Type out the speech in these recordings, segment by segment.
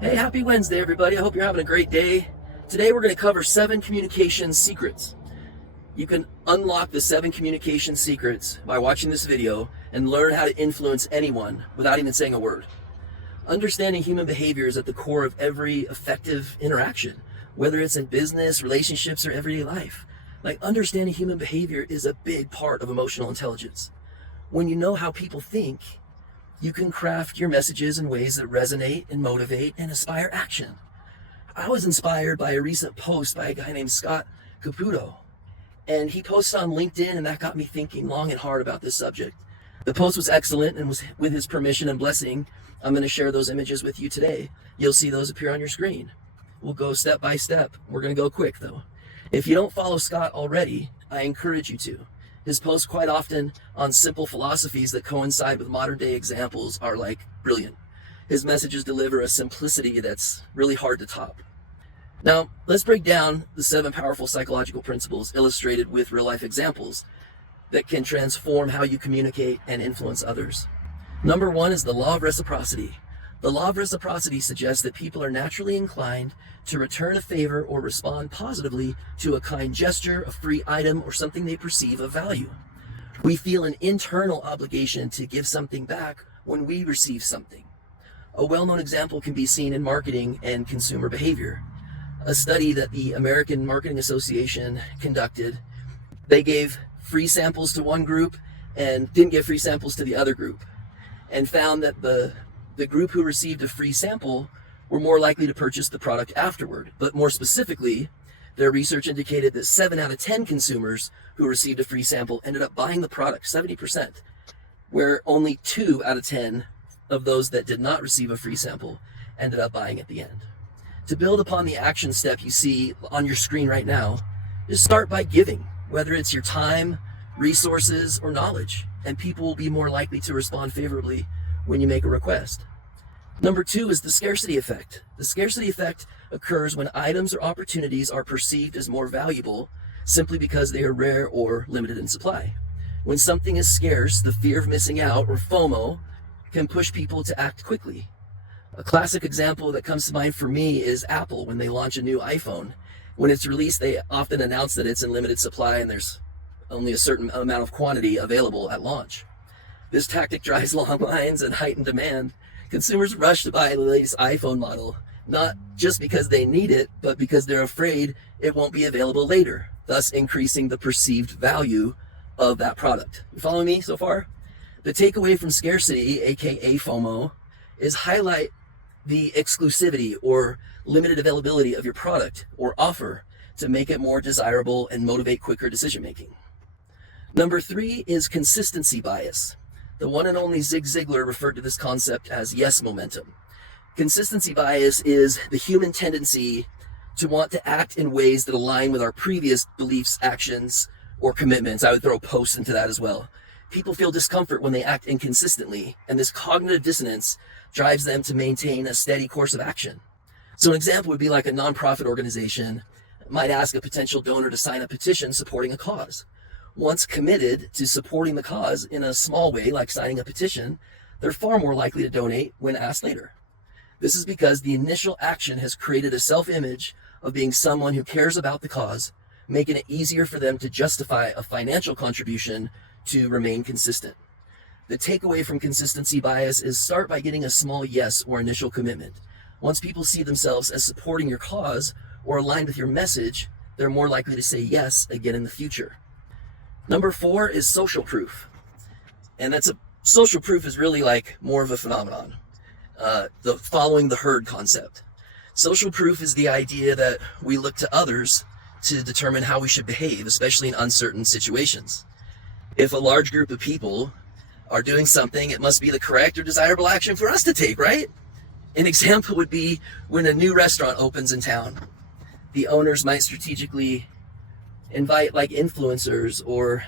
Hey, happy Wednesday, everybody. I hope you're having a great day. Today, we're going to cover 7 communication secrets. You can unlock the 7 communication secrets by watching this video and learn how to influence anyone without even saying a word. Understanding human behavior is at the core of every effective interaction, whether it's in business, relationships, or everyday life. Understanding human behavior is a big part of emotional intelligence. When you know how people think, you can craft your messages in ways that resonate and motivate and inspire action. I was inspired by a recent post by a guy named Scott Caputo, and he posted on LinkedIn, and that got me thinking long and hard about this subject. The post was excellent, and was with his permission and blessing. I'm going to share those images with you today. You'll see those appear on your screen. We'll go step by step. We're going to go quick, though. If you don't follow Scott already, I encourage you to. His posts quite often on simple philosophies that coincide with modern day examples are brilliant. His messages deliver a simplicity that's really hard to top. Now, let's break down the 7 powerful psychological principles illustrated with real life examples that can transform how you communicate and influence others. Number 1 is the law of reciprocity. The law of reciprocity suggests that people are naturally inclined to return a favor or respond positively to a kind gesture, a free item, or something they perceive of value. We feel an internal obligation to give something back when we receive something. A well-known example can be seen in marketing and consumer behavior. A study that the American Marketing Association conducted, they gave free samples to one group and didn't give free samples to the other group, and found that the group who received a free sample were more likely to purchase the product afterward. But more specifically, their research indicated that 7 out of 10 consumers who received a free sample ended up buying the product, 70%, where only 2 out of 10 of those that did not receive a free sample ended up buying at the end. To build upon the action step you see on your screen right now, just start by giving, whether it's your time, resources, or knowledge, and people will be more likely to respond favorably when you make a request. Number 2 is the scarcity effect. The scarcity effect occurs when items or opportunities are perceived as more valuable simply because they are rare or limited in supply. When something is scarce, the fear of missing out, or FOMO, can push people to act quickly. A classic example that comes to mind for me is Apple when they launch a new iPhone. When it's released, they often announce that it's in limited supply and there's only a certain amount of quantity available at launch. This tactic drives long lines and heightened demand. Consumers rush to buy the latest iPhone model, not just because they need it, but because they're afraid it won't be available later, thus increasing the perceived value of that product. You following me so far? The takeaway from scarcity, aka FOMO, is highlight the exclusivity or limited availability of your product or offer to make it more desirable and motivate quicker decision making. Number 3 is consistency bias. The one and only Zig Ziglar referred to this concept as yes momentum. Consistency bias is the human tendency to want to act in ways that align with our previous beliefs, actions, or commitments. I would throw posts into that as well. People feel discomfort when they act inconsistently, and this cognitive dissonance drives them to maintain a steady course of action. So an example would be like a nonprofit organization might ask a potential donor to sign a petition supporting a cause. Once committed to supporting the cause in a small way, like signing a petition, they're far more likely to donate when asked later. This is because the initial action has created a self-image of being someone who cares about the cause, making it easier for them to justify a financial contribution to remain consistent. The takeaway from consistency bias is start by getting a small yes or initial commitment. Once people see themselves as supporting your cause or aligned with your message, they're more likely to say yes again in the future. Number 4 is social proof. And social proof is really more of a phenomenon. The following the herd concept. Social proof is the idea that we look to others to determine how we should behave, especially in uncertain situations. If a large group of people are doing something, it must be the correct or desirable action for us to take, right? An example would be when a new restaurant opens in town. The owners might strategically invite influencers or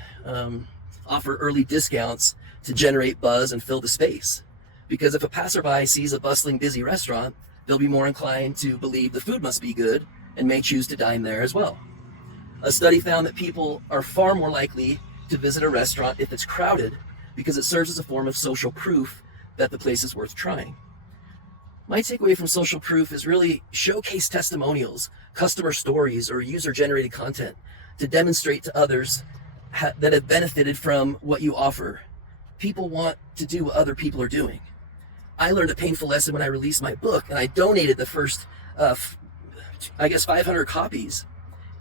offer early discounts to generate buzz and fill the space. Because if a passerby sees a bustling, busy restaurant, they'll be more inclined to believe the food must be good and may choose to dine there as well. A study found that people are far more likely to visit a restaurant if it's crowded because it serves as a form of social proof that the place is worth trying. My takeaway from social proof is really showcase testimonials, customer stories, or user-generated content to demonstrate to others that have benefited from what you offer. People want to do what other people are doing. I learned a painful lesson when I released my book, and I donated the first, 500 copies.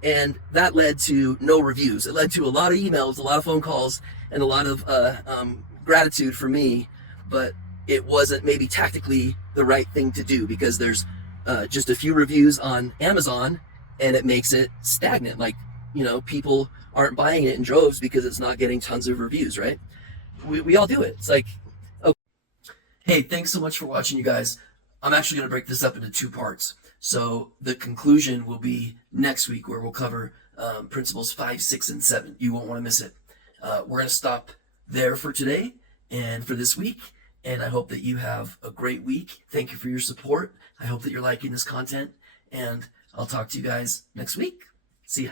And that led to no reviews. It led to a lot of emails, a lot of phone calls, and a lot of gratitude for me. But it wasn't maybe tactically the right thing to do, because there's just a few reviews on Amazon, and it makes it stagnant. Like, people aren't buying it in droves because it's not getting tons of reviews, right? We all do it. It's like, okay. Hey, thanks so much for watching, you guys. I'm actually going to break this up into 2 parts. So the conclusion will be next week, where we'll cover principles 5, 6, and 7. You won't want to miss it. We're going to stop there for today and for this week. And I hope that you have a great week. Thank you for your support. I hope that you're liking this content. And I'll talk to you guys next week. See ya.